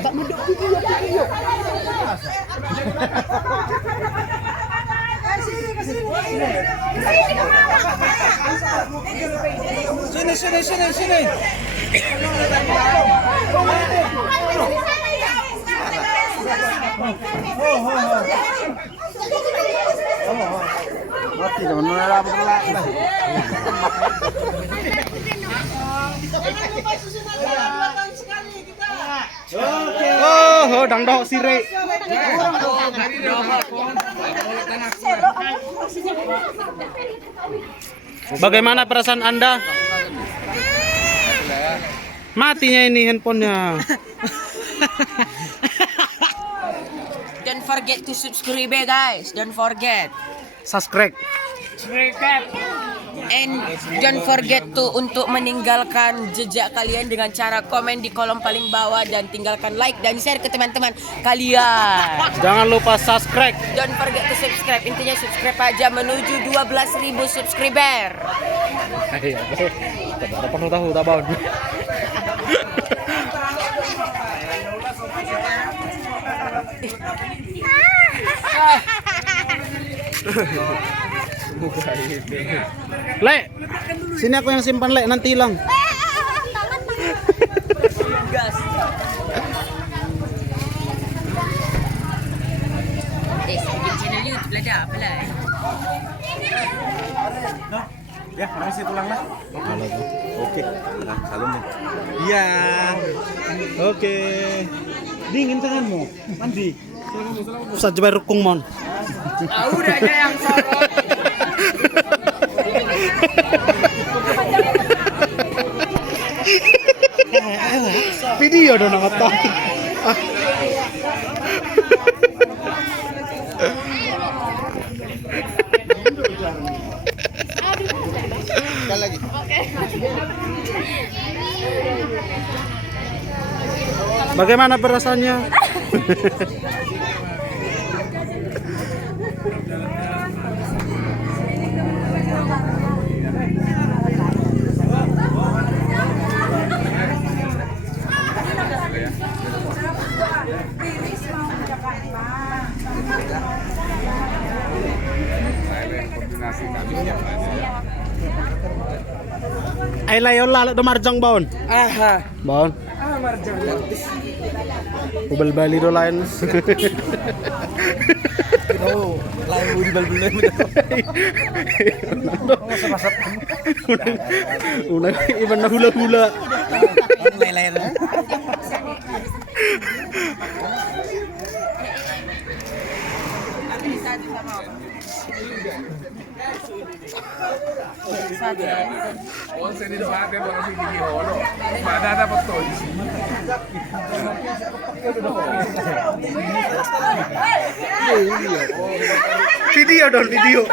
Tak menduk video. Sini. Mati teman menara berlak. Oh, dangdok sirek. Bagaimana perasaan Anda? Matinya ini handphonenya. Don't forget to subscribe, guys. Don't forget. Subscribe. And don't forget to untuk meninggalkan jejak kalian dengan cara komen di kolom paling bawah dan tinggalkan like dan share ke teman-teman kalian. Jangan lupa subscribe. Don't forget to subscribe. Intinya subscribe aja menuju 12.000 subscriber. Ada penuh tahu tak bau. Le, sini aku yang simpan Le, nanti hilang. Gas. Bikin channel YouTube lah dah, apalah. Ya, masih pulang lah. Oke. Nah, salam nih. Iya. Oke. Dingin tanganmu. Mandi. Usah jebar rukung mon. Udah aja yang sorot. Video dong nangata. Lagi. Bagaimana perasaannya? Ay layo lalo do marjang baon. Aha. Baon. Marjang. Ubal bali do lain. Oh, lain budi bal-balan. Masa-masa. Unang iban na hula-hula. Lain-lain. Onse di fate buona figli di oro, ma data 14. Video dong, video.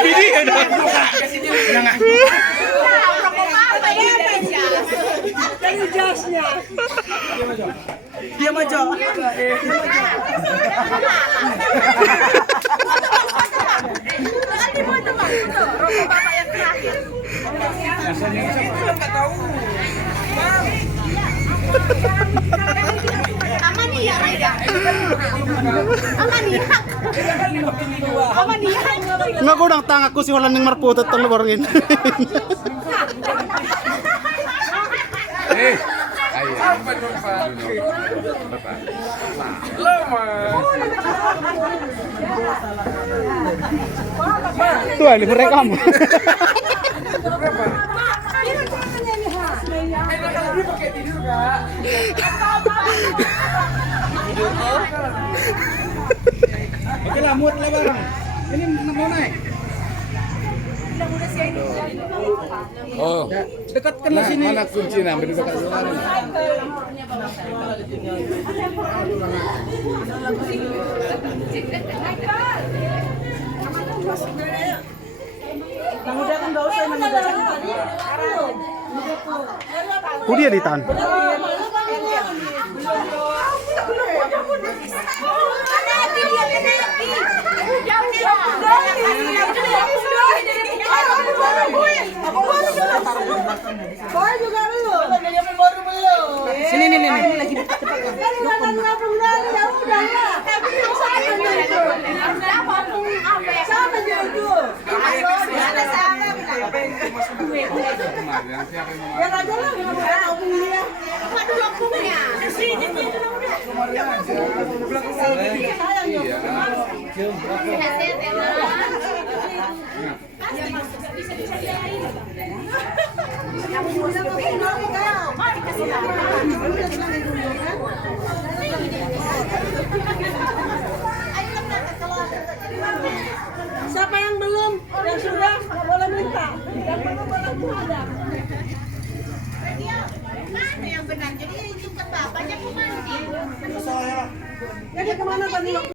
Video dong. Jangan. Dia maju. Nga ko nang tanga ko si wala ning marputot tong laborngin. Eh, ayo, apa dong Pak? Lama. Tuh, libur kamu. Oke lah, muat lah barang. Ini mau naik. Oh, Dekatkan lah sini. mana kunci ambil di dekat sana. Udah kan enggak usah meninggalkan. Kudia di tan. Ada video Kemarin siapa yang mau Ya aja lah, nggak boleh tahu dia. Aduh, lakunya. Kesini dia udah. kemarin aja. Sayang ya. Iya. Sehat-sehat ya, Nak. Kamu udah mau pindah kau. Mari kasih siapa yang belum, yang sudah nggak boleh minta. Yang belum boleh ada. Mana yang benar? Jadi itu kan bapaknya kemana? Jadi kemana tadi?